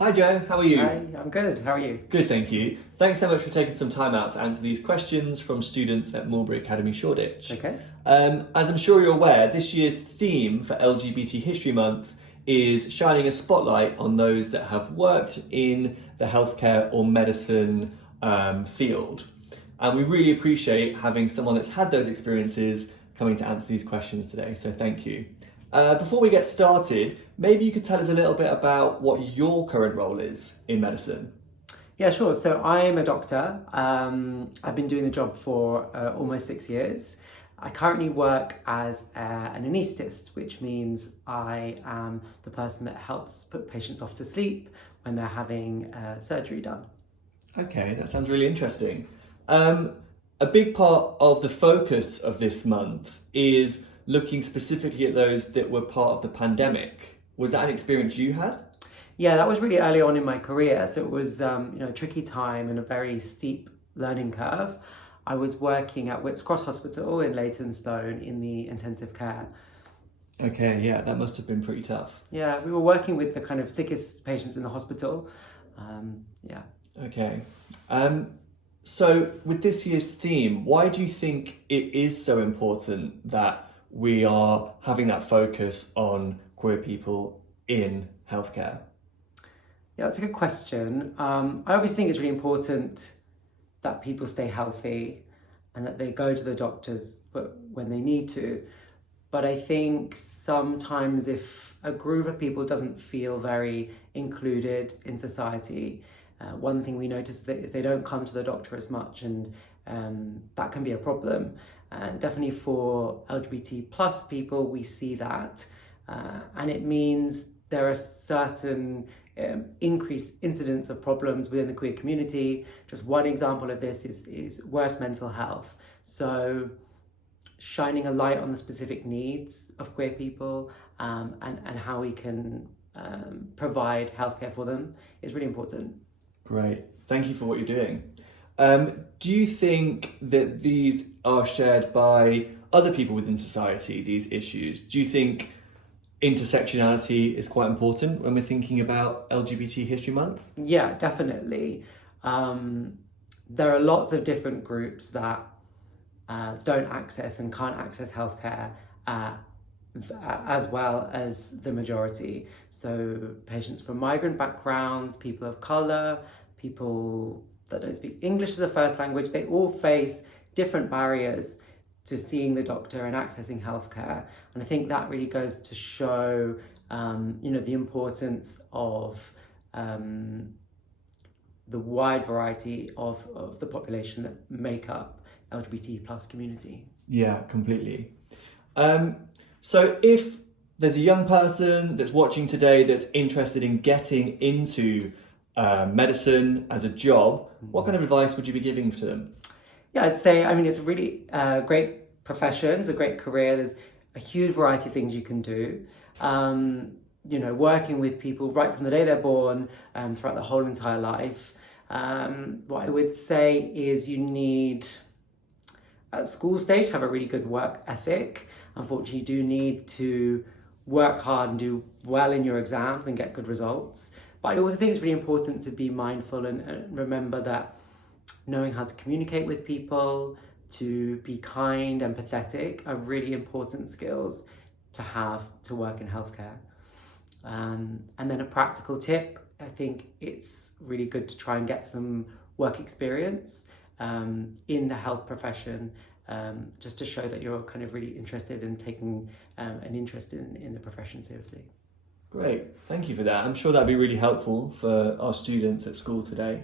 Hi Joe, how are you? Hi, I'm good. How are you? Good, thank you. Thanks so much for taking some time out to answer these questions from students at Mulberry Academy, Shoreditch. Okay. As I'm sure you're aware, this year's theme for LGBT History Month is shining a spotlight on those that have worked in the healthcare or medicine field. And we really appreciate having someone that's had those experiences coming to answer these questions today, so thank you. Before we get started, maybe you could tell us a little bit about what your current role is in medicine. Yeah, sure. So I'm a doctor. I've been doing the job for almost 6 years. I currently work as an anaesthetist, which means I am the person that helps put patients off to sleep when they're having surgery done. Okay, that sounds really interesting. A big part of the focus of this month is looking specifically at those that were part of the pandemic. Was that an experience you had? Yeah, that was really early on in my career. So it was a tricky time and a very steep learning curve. I was working at Whipps Cross Hospital in Leytonstone in the intensive care. Okay, yeah, that must have been pretty tough. Yeah, we were working with the kind of sickest patients in the hospital. Yeah. Okay. So with this year's theme, why do you think it is so important that we are having that focus on queer people in healthcare? Yeah, that's a good question. I obviously think it's really important that people stay healthy and that they go to the doctors when they need to. But I think sometimes if a group of people doesn't feel very included in society, one thing we notice is they don't come to the doctor as much, and that can be a problem. And definitely for LGBT plus people, we see that. And it means there are certain increased incidents of problems within the queer community. Just one example of this is worse mental health. So shining a light on the specific needs of queer people and how we can provide healthcare for them is really important. Great. Thank you for what you're doing. Do you think that these are shared by other people within society, these issues? Do you think intersectionality is quite important when we're thinking about LGBT History Month? Yeah, definitely. There are lots of different groups that don't access and can't access healthcare as well as the majority. So patients from migrant backgrounds, people of colour, people that don't speak English as a first language, they all face different barriers to seeing the doctor and accessing healthcare. And I think that really goes to show, the importance of the wide variety of the population that make up LGBT plus community. Yeah, completely. So if there's a young person that's watching today that's interested in getting into medicine as a job, what kind of advice would you be giving to them? Yeah, I'd say, it's a really great profession, it's a great career. There's a huge variety of things you can do. Working with people right from the day they're born throughout the whole entire life. What I would say is you need, at school stage, to have a really good work ethic. Unfortunately, you do need to work hard and do well in your exams and get good results. But I also think it's really important to be mindful and remember that knowing how to communicate with people, to be kind, empathetic, are really important skills to have to work in healthcare. And then a practical tip, I think it's really good to try and get some work experience in the health profession, just to show that you're kind of really interested in taking an interest in the profession seriously. Great, thank you for that. I'm sure that'd be really helpful for our students at school today.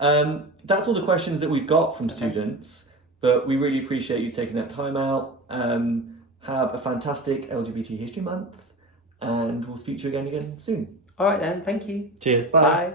That's all the questions that we've got from students, but we really appreciate you taking that time out. Have a fantastic LGBT History Month, and we'll speak to you again soon. All right then, thank you. Cheers, bye. Bye.